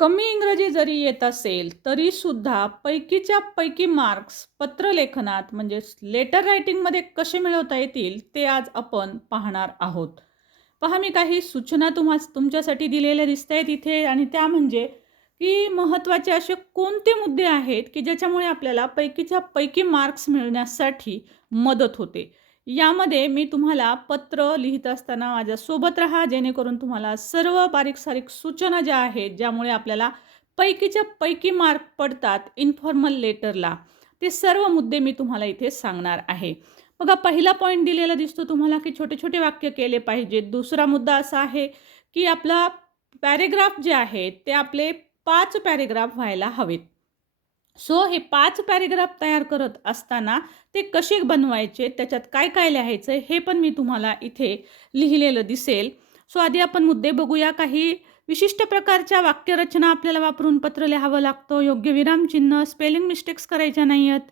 कमी इंग्रजी जरी येत असेल, तरीसुद्धा पैकीच्या पैकी मार्क्स पत्रलेखनात म्हणजे लेटर रायटिंगमध्ये कसे मिळवता येतील, ते आज आपण पाहणार आहोत. पहा, मी काही सूचना तुमच्यासाठी दिलेल्या दिसतायत इथे आणि त्या म्हणजे की महत्त्वाचे असे कोणते मुद्दे आहेत, की ज्याच्यामुळे आपल्याला पैकीच्या पैकी मार्क्स मिळवण्यासाठी मदत होते. यामध्ये मी तुम्हाला पत्र लिहित असताना माझ्यासोबत राहा, जेणेकरून तुम्हाला सर्व बारीक-सारीक सूचना ज्या आहेत, ज्यामुळे आपल्याला पैकीच्या पैकी मार्क पडतात इन्फॉर्मल लेटरला, ते सर्व मुद्दे मी तुम्हाला इथे सांगणार आहे. बघा, पहिला पॉइंट दिलेला दिसतो तुम्हाला, की छोटे-छोटे वाक्य केले पाहिजेत. दुसरा मुद्दा असा आहे, की आपला पॅरेग्राफ जे आहेत, ते आपले 5 पॅरेग्राफ व्हायला हवेत. सो हे 5 पॅरेग्राफ तयार करत असताना ते कसे बनवायचे, त्याच्यात काय-काय लिहायचं हे पण मी तुम्हाला इथे लिहिलेलं दिसेल. सो आधी आपण मुद्दे बघूया. काही विशिष्ट प्रकारच्या वाक्यरचना आपल्याला वापरून पत्र लिहावं लागतं. योग्य विरामचिन्ह, स्पेलिंग मिस्टेक्स करायच्या नाही आहेत.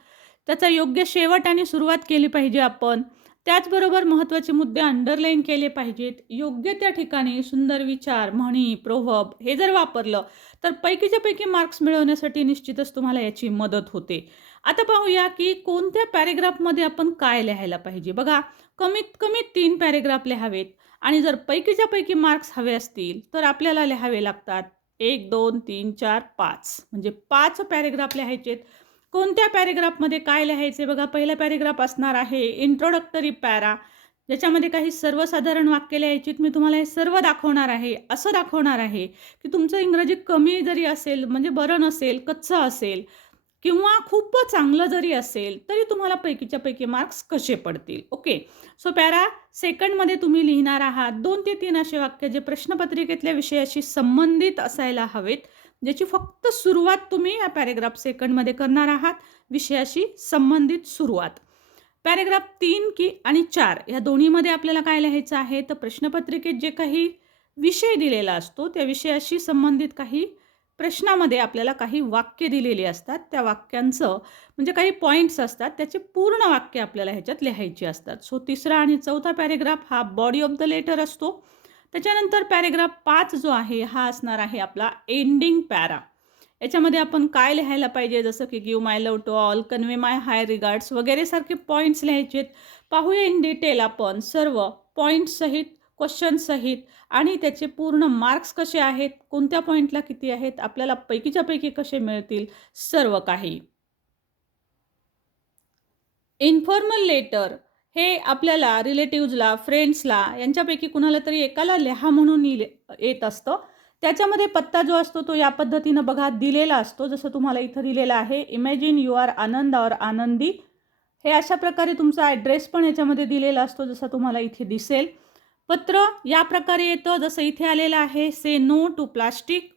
त्याचा योग्य शेवट आणि सुरुवात केली पाहिजे आपण. त्याचबरोबर महत्त्वाचे मुद्दे अंडरलाईन केले पाहिजेत. योग्य त्या ठिकाणी सुंदर विचार, म्हणी, प्रोव्हर्ब हे जर वापरलं तर पैकीच्या पैकी मार्क्स मिळवण्यासाठी निश्चितच तुम्हाला याची मदत होते. आता पाहूया की कोणत्या पॅरेग्राफमध्ये आपण काय लिहायला पाहिजे. बघा, कमीत कमी 3 पॅरेग्राफ लिहावेत आणि जर पैकीच्या पैकी मार्क्स हवे असतील तर आपल्याला लिहावे लागतात 1, 2, 3, 4, 5 म्हणजे 5 पॅरेग्राफ लिहायचेत. कोणत्या पॅरेग्राफमध्ये काय लिहायचे बघा, पहिला पॅरेग्राफ असणार आहे इंट्रोडक्टरी पॅरा, ज्याच्यामध्ये काही सर्वसाधारण वाक्य लिहायचीत. मी तुम्हाला हे सर्व दाखवणार आहे. असं दाखवणार आहे की तुमचं इंग्रजी कमी जरी असेल, म्हणजे बरं नसेल, कच्चं असेल किंवा खूपच चांगलं जरी असेल, तरी तुम्हाला पैकीच्या पैकी मार्क्स कसे पडतील. ओके. सो पॅरा सेकंडमध्ये तुम्ही लिहिणार आहात 2 ते 3 असे वाक्य जे प्रश्नपत्रिकेतल्या विषयाशी संबंधित असायला हवेत, ज्याची फक्त सुरुवात तुम्ही या पॅरेग्राफ सेकंडमध्ये करणार आहात. विषयाशी संबंधित सुरुवात. पॅरेग्राफ 3 आणि 4 या दोन्हीमध्ये आपल्याला काय लिहायचं आहे, तर प्रश्नपत्रिकेत जे काही विषय दिलेला असतो त्या विषयाशी संबंधित काही प्रश्नामध्ये आपल्याला काही वाक्य दिलेली असतात. त्या वाक्यांचं म्हणजे काही पॉईंट्स असतात, त्याचे पूर्ण वाक्य आपल्याला ह्याच्यात लिहायची असतात. सो तिसरा आणि चौथा पॅरेग्राफ हा बॉडी ऑफ द लेटर असतो. त्याच्यानंतर पॅरेग्राफ 5 जो आहे हा असणार आहे आपला एंडिंग पॅरा. याच्यामध्ये आपण काय लिहायला पाहिजे, जसं की give my love to all, convey my hi regards वगैरे सारखे पॉईंट्स लिहायचे आहेत. पाहूया इन डिटेल आपण सर्व पॉईंट्ससहित, क्वेश्चनसहित आणि त्याचे पूर्ण मार्क्स कसे आहेत, कोणत्या पॉईंटला किती आहेत, आपल्याला पैकीच्या पैकी कसे मिळतील, सर्व काही. इन्फॉर्मल लेटर हे आपल्याला रिलेटिव्हजला, फ्रेंड्सला यांच्यापैकी कुणाला तरी एकाला लिहा म्हणून येत असतं. त्याच्यामध्ये पत्ता जो असतो तो या पद्धतीनं बघा दिलेला असतो. जसं तुम्हाला इथं दिलेलं आहे, इमॅजिन यू आर आनंद और आनंदी. हे अशा प्रकारे तुमचा ॲड्रेस पण याच्यामध्ये दिलेला असतो, जसं तुम्हाला इथे दिसेल. पत्र या प्रकारे येतं, जसं इथे आलेलं आहे, से नो टू प्लास्टिक.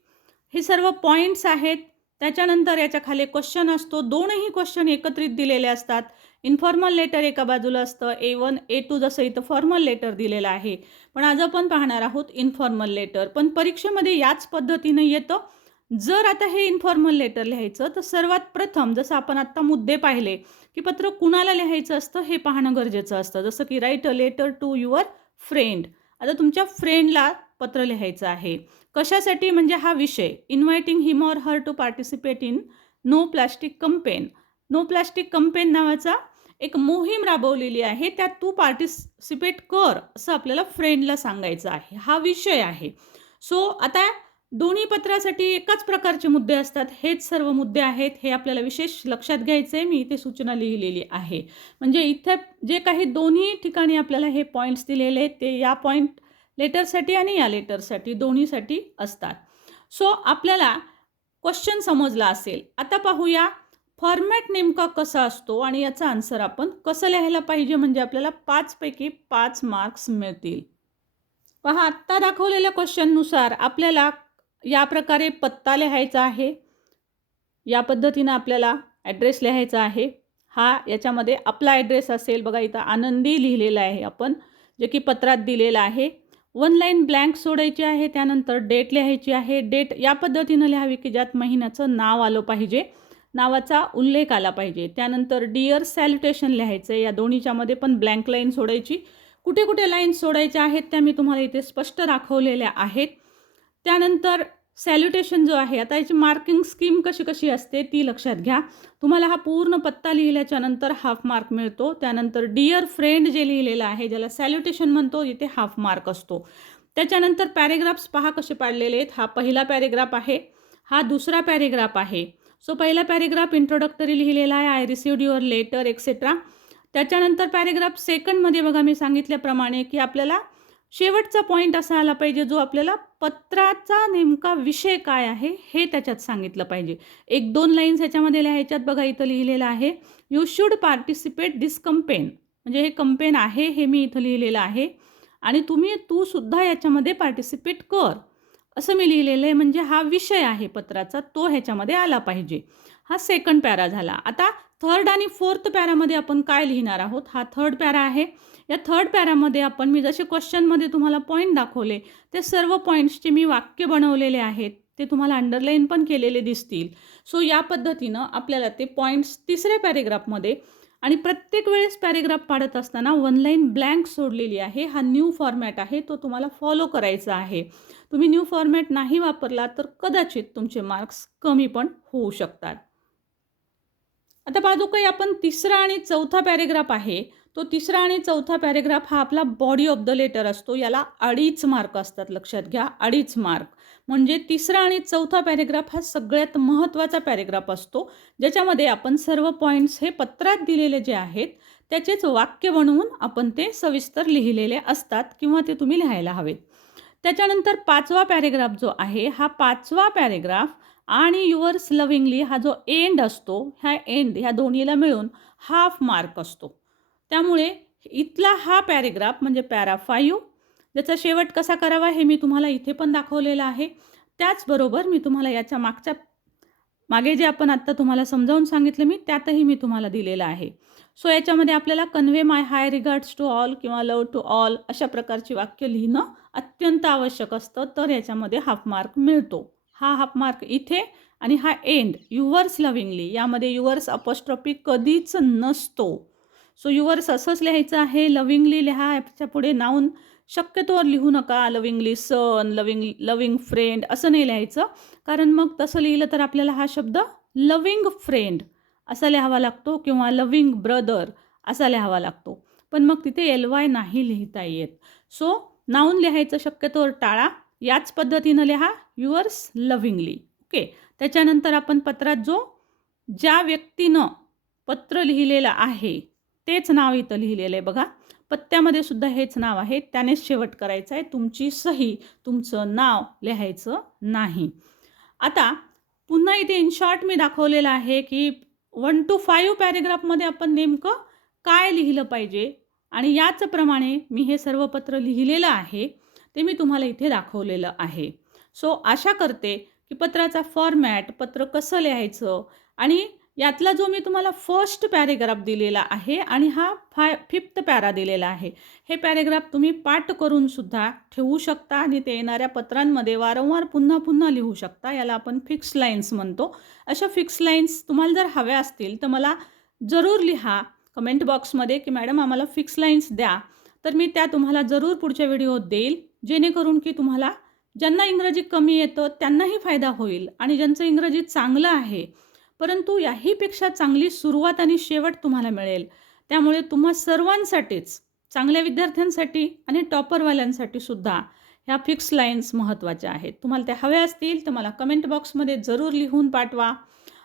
हे सर्व पॉईंट्स आहेत. त्याच्यानंतर याच्या खाली क्वेश्चन असतो. दोनही क्वेश्चन एकत्रित दिलेले असतात. इन्फॉर्मल लेटर एका बाजूला असतं, A1, A2, जसं इथं फॉर्मल लेटर दिलेलं आहे. पण आज आपण पाहणार आहोत इन्फॉर्मल लेटर. पण परीक्षेमध्ये याच पद्धतीनं येतं. जर आता हे इन्फॉर्मल लेटर लिहायचं तर सर्वात प्रथम जसं आपण आत्ता मुद्दे पाहिले, की पत्र कुणाला लिहायचं असतं हे पाहणं गरजेचं असतं. जसं की write a letter to your friend. आता तुमच्या फ्रेंडला पत्र लिहायचं आहे. कशासाठी, म्हणजे हा विषय inviting him or her to participate in no plastic campaign. No plastic campaign नावाचा एक मोहीम राबवलेली आहे, त्यात तू पार्टिसिपेट कर असं आपल्याला फ्रेंडला सांगायचं आहे. हा विषय आहे. सो आता दोन्ही पत्रासाठी एकाच प्रकारचे मुद्दे असतात. हेच सर्व मुद्दे आहेत. हे आपल्याला विशेष लक्षात घ्यायचं आहे. मी इथे सूचना लिहिलेली आहे. म्हणजे इथे जे काही दोन्ही ठिकाणी आपल्याला हे पॉईंट्स दिलेले आहेत ते या पॉईंट लेटरसाठी आणि या लेटरसाठी दोन्हीसाठी असतात. सो आपल्याला क्वेश्चन समजला असेल. आता पाहूया फॉर्मॅट नेमका कसा असतो आणि याचा आन्सर आपण कसं लिहायला पाहिजे, म्हणजे आपल्याला 5 पैकी 5 मार्क्स मिळतील. पहा, आत्ता दाखवलेल्या क्वेश्चननुसार आपल्याला या प्रकारे पत्ता लिहायचा आहे. या पद्धतीनं आपल्याला ॲड्रेस लिहायचा आहे. हा याच्यामध्ये आपला ॲड्रेस असेल. बघा इथं आनंदी लिहिलेला आहे आपण, जे की पत्रात दिलेलं आहे. 1 लाईन ब्लँक सोडायची आहे. त्यानंतर डेट लिहायची आहे. डेट या पद्धतीनं लिहावी की ज्यात महिन्याचं नाव आलं पाहिजे, नावाचा उल्लेख आला पाहिजे. त्यानंतर डिअर सॅल्युटेशन लिहायचं आहे. या दोन्हीच्यामध्ये पण ब्लँक लाईन सोडायची. कुठे कुठे लाईन सोडायच्या आहेत त्या मी तुम्हाला इथे स्पष्ट दाखवलेल्या आहेत. त्यानंतर सॅल्युटेशन जो आहे, आता याची मार्किंग स्कीम कशी कशी असते ती लक्षात घ्या. तुम्हाला हा पूर्ण पत्ता लिहिल्याच्या नंतर हाफ मार्क मिळतो. त्यानंतर डिअर फ्रेंड जे लिहिलेलं आहे, ज्याला सॅल्युटेशन म्हणतो, इथे हाफ मार्क असतो. त्याच्यानंतर पॅरेग्राफ्स पहा कसे पाडलेले आहेत. हा पहिला पॅरेग्राफ आहे, हा दुसरा पॅरेग्राफ आहे. सो पहिला पॅरेग्राफ इंट्रोडक्टरी लिहिलेला आहे, I received your letter etcetera. त्याच्यानंतर पॅरेग्राफ सेकंडमध्ये बघा मी सांगितल्याप्रमाणे की आपल्याला शेवटचा पॉईंट असा आला पाहिजे जो आपल्याला पत्राचा नेमका विषय काय आहे हे त्याच्यात सांगितलं पाहिजे. 1-2 लाईन्स ह्याच्यामध्ये लिहायच्यात. बघा इथं लिहिलेलं आहे, you should participate this campaign, म्हणजे हे कंपेन आहे हे मी इथं लिहिलेलं आहे आणि तू सुद्धा याच्यामध्ये पार्टिसिपेट कर असं मी लिहिलेलं आहे. म्हणजे हा विषय आहे पत्राचा तो ह्याच्यामध्ये आला पाहिजे. हा सेकंड पॅरा झाला. आता थर्ड आणि फोर्थ पॅरामध्ये आपण काय लिहिणार आहोत, हा थर्ड पॅरा आहे. या थर्ड पॅरामध्ये आपण मी जसे क्वेश्चनमध्ये तुम्हाला पॉईंट दाखवले ते सर्व पॉईंट्सचे मी वाक्य बनवलेले आहेत, ते तुम्हाला अंडरलाईन पण केलेले दिसतील. सो या पद्धतीनं आपल्याला ते पॉईंट्स तिसऱ्या पॅरेग्राफमध्ये आणि प्रत्येक वेळेस पॅरेग्राफ पाडत असताना 1 लाईन ब्लँक सोडलेली आहे. हा न्यू फॉर्मॅट आहे, तो तुम्हाला फॉलो करायचा आहे. तुम्ही न्यू फॉर्मॅट नाही वापरला तर कदाचित तुमचे मार्क्स कमी पण होऊ शकतात. आता पाहतो काही आपण तिसरा आणि चौथा पॅरेग्राफ आहे, तो तिसरा आणि चौथा पॅरेग्राफ हा आपला बॉडी ऑफ द लेटर असतो. याला 2.5 मार्क असतात, लक्षात घ्या, 2.5 मार्क. म्हणजे तिसरा आणि चौथा पॅरेग्राफ हा सगळ्यात महत्त्वाचा पॅरेग्राफ असतो, ज्याच्यामध्ये आपण सर्व पॉईंट्स हे पत्रात दिलेले जे आहेत त्याचेच वाक्य बनवून आपण ते सविस्तर लिहिलेले असतात किंवा ते तुम्ही लिहायला हवेत. त्याच्यानंतर 5वा पॅरेग्राफ जो आहे, हा 5वा पॅरेग्राफ आणि युअर्स लव्हिंगली हा जो एंड असतो, ह्या एंड ह्या दोन्हीला मिळून हाफ मार्क असतो. त्यामुळे इथला हा पॅरेग्राफ म्हणजे पॅरा 5, ज्याचा शेवट कसा करावा हे मी तुम्हाला इथे पण दाखवलेलं आहे. त्याचबरोबर मी तुम्हाला याच्या मागे जे आपण आत्ता तुम्हाला समजावून सांगितलं मी, त्यातही मी तुम्हाला दिलेलं आहे. सो याच्यामध्ये आपल्याला convey my hi regards to all किंवा लव टू ऑल अशा प्रकारची वाक्य लिहिणं अत्यंत आवश्यक असतं, तर याच्यामध्ये हाफ मार्क मिळतो. हा हाफ मार्क इथे आणि हा एंड युअर्स लव्हिंगली, यामध्ये युअर्स अपॉस्ट्रॉफी कधीच नसतो. सो युअर्स असंच लिहायचं आहे, लव्हिंगली लिहा, याच्या पुढे नाऊन शक्यतोवर लिहू नका. लव्हिंगली सन, लव्हिंग फ्रेंड असं नाही लिहायचं, कारण मग तसं लिहिलं तर आपल्याला हा शब्द लव्हिंग फ्रेंड असा लिहावा लागतो किंवा लव्हिंग ब्रदर असा लिहावा लागतो, पण मग तिथे LY नाही लिहिता येत. सो नाऊन लिहायचं शक्यतोवर टाळा, याच पद्धतीनं लिहा युअर्स लव्हिंगली. ओके. त्याच्यानंतर आपण पत्रात ज्या व्यक्तीनं पत्र लिहिलेलं आहे तेच नाव इथं लिहिलेलं आहे. बघा पत्त्यामध्ये सुद्धा हेच नाव आहे, त्यानेच शेवट करायचं आहे. तुमची सही, तुमचं नाव लिहायचं नाही. आता पुन्हा इथे इन शॉर्ट मी दाखवलेलं आहे की 1 to 5 पॅरेग्राफमध्ये आपण नेमकं काय लिहिलं पाहिजे आणि याचप्रमाणे मी हे सर्व पत्र लिहिलेलं आहे, ते मी तुम्हाला इथे दाखवलेलं आहे. सो आशा करते की पत्राचा फॉर्मॅट, पत्र कसं लिहायचं आणि यातला जो मी तुम्हाला फर्स्ट पॅरेग्राफ दिलेला आहे आणि हा 5th पॅरा दिलेला आहे, हे पॅरेग्राफ तुम्ही पाठ करून सुद्धा ठेवू शकता आणि ते येणाऱ्या पत्रांमध्ये वारंवार पुन्हा पुन्हा लिहू शकता. याला आपण फिक्स लाईन्स म्हणतो. अशा फिक्स लाईन्स तुम्हाला जर हव्या असतील तर मला जरूर लिहा कमेंट बॉक्समध्ये की मॅडम आम्हाला फिक्स लाईन्स द्या, तर मी त्या तुम्हाला जरूर पुढच्या व्हिडिओत देईल, जेणेकरून की तुम्हाला ज्यांना इंग्रजी कमी येतं त्यांनाही फायदा होईल आणि ज्यांचं इंग्रजी चांगलं आहे परंतु याहीपेक्षा चांगली सुरुवात आणि शेवट तुम्हाला मिळेल. त्यामुळे तुम्हा सर्वांसाठीच, चांगल्या विद्यार्थ्यांसाठी आणि टॉपरवाल्यांसाठी सुद्धा ह्या फिक्स लाईन्स महत्त्वाच्या आहेत. तुम्हाला त्या हव्या असतील तर मला कमेंट बॉक्समध्ये जरूर लिहून पाठवा.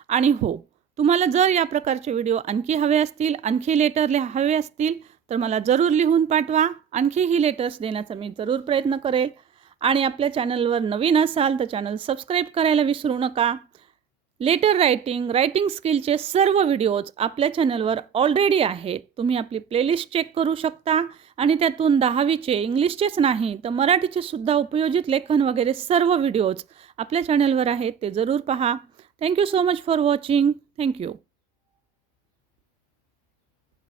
आणि हो, तुम्हाला जर या प्रकारचे व्हिडिओ आणखी हवे असतील, आणखी लेटर हवे असतील तर मला जरूर लिहून पाठवा. आणखीही लेटर्स देण्याचा मी जरूर प्रयत्न करेल. आणि आपल्या चॅनलवर नवीन असाल तर चॅनल सबस्क्राईब करायला विसरू नका. लेटर रायटिंग स्किलचे सर्व व्हिडिओज आपल्या चॅनलवर ऑलरेडी आहेत. तुम्ही आपली प्लेलिस्ट चेक करू शकता आणि त्यातून 10वीचे इंग्लिशचेच नाही तर मराठीचे सुद्धा उपयोजित लेखन वगैरे सर्व व्हिडिओज आपल्या चॅनलवर आहेत, ते जरूर पहा. Thank you so much for watching. Thank you.